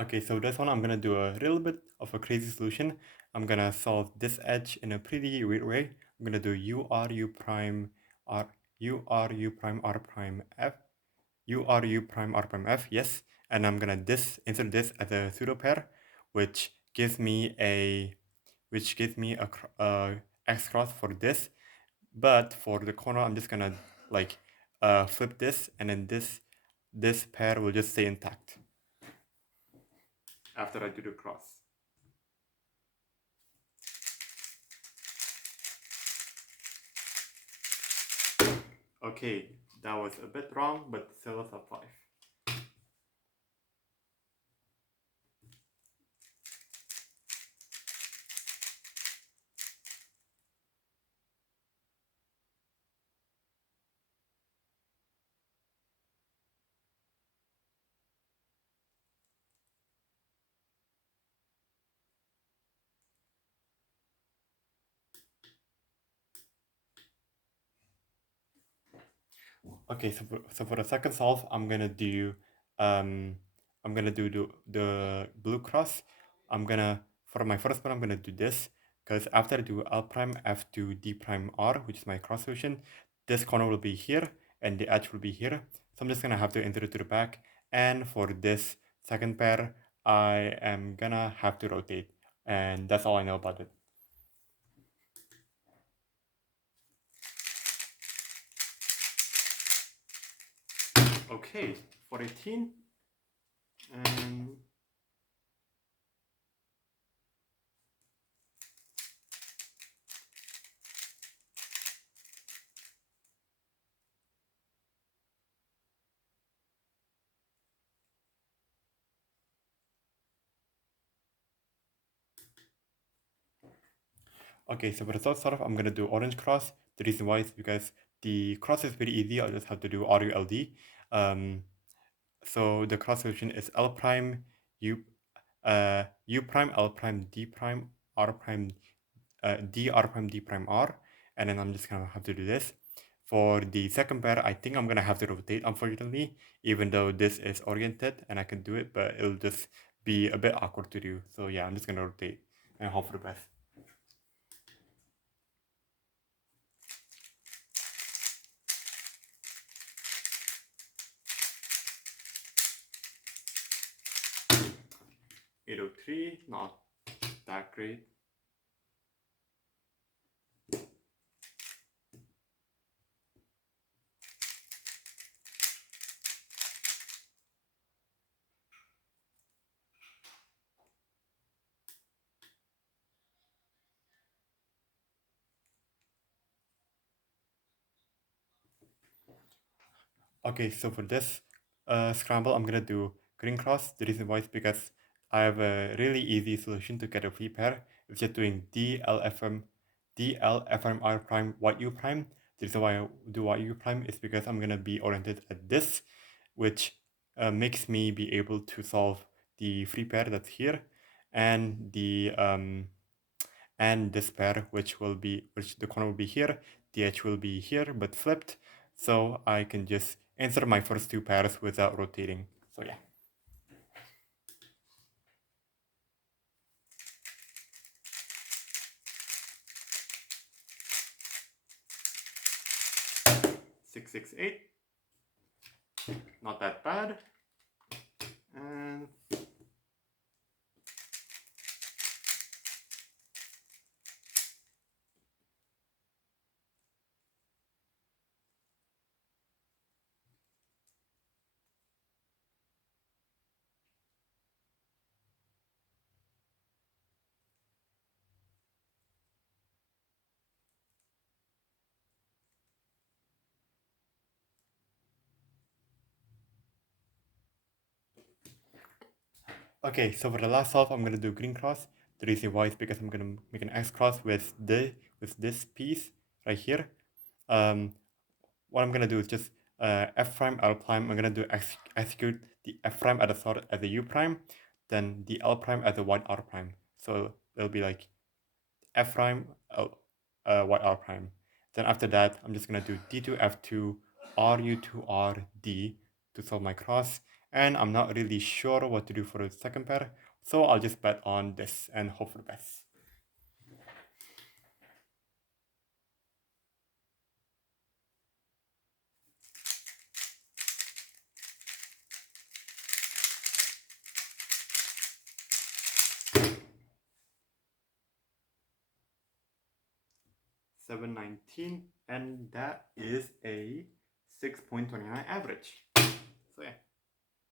Okay, so this one I'm gonna do a little bit of a crazy solution. I'm gonna solve this edge in a pretty weird way. I'm gonna do u r u prime r u r u prime r prime f u r u prime r prime f, yes, and I'm gonna insert this as a pseudo pair, which gives me a x cross for this. But for the corner, I'm just gonna like flip this, and then this pair will just stay intact after I do the cross. Okay, that was a bit wrong, but still a sub 5. Okay, so for the second solve, um I'm gonna do the blue cross. For my first one I'm gonna do this, because after I do L prime F to D prime R, which is my cross solution, this corner will be here and the edge will be here. So I'm just gonna have to enter it to the back. And for this second pair, I am gonna have to rotate. And that's all I know about it. Okay, for 18. And okay, so for the third start off, I'm gonna do orange cross. The reason why is because the cross is pretty easy. I'll just have to do RULD. So the cross solution is L prime U U prime L prime D prime R prime D R prime D prime R, and then I'm just gonna have to do this. For the second pair, I think I'm gonna have to rotate, unfortunately, even though this is oriented and I can do it, but it'll just be a bit awkward to do. So yeah, I'm just gonna rotate and hope for the best. 803, not that great. Okay, so for this scramble, I'm gonna do green cross. The reason why is because I have a really easy solution to get a free pair. It's just doing DLFM R prime YU prime. The reason why I do YU prime is because I'm gonna be oriented at this, which makes me be able to solve the free pair that's here, and this pair, which the corner will be here, the edge will be here but flipped, so I can just insert my first two pairs without rotating. So yeah. Six, six, eight. Not that bad. And okay, so for the last solve, I'm gonna do green cross. The reason why is because I'm gonna make an X cross with this piece right here. What I'm gonna do is just F prime L prime. I'm gonna do execute the F prime at the start as a U prime, then the L prime as a white R prime. So it'll be like F prime L, white R prime. Then after that, I'm just gonna do D2 F2 RU2 R D to solve my cross, and I'm not really sure what to do for the second pair, so I'll just bet on this and hope for the best. $7.19, and that is a 6.29 average. So yeah.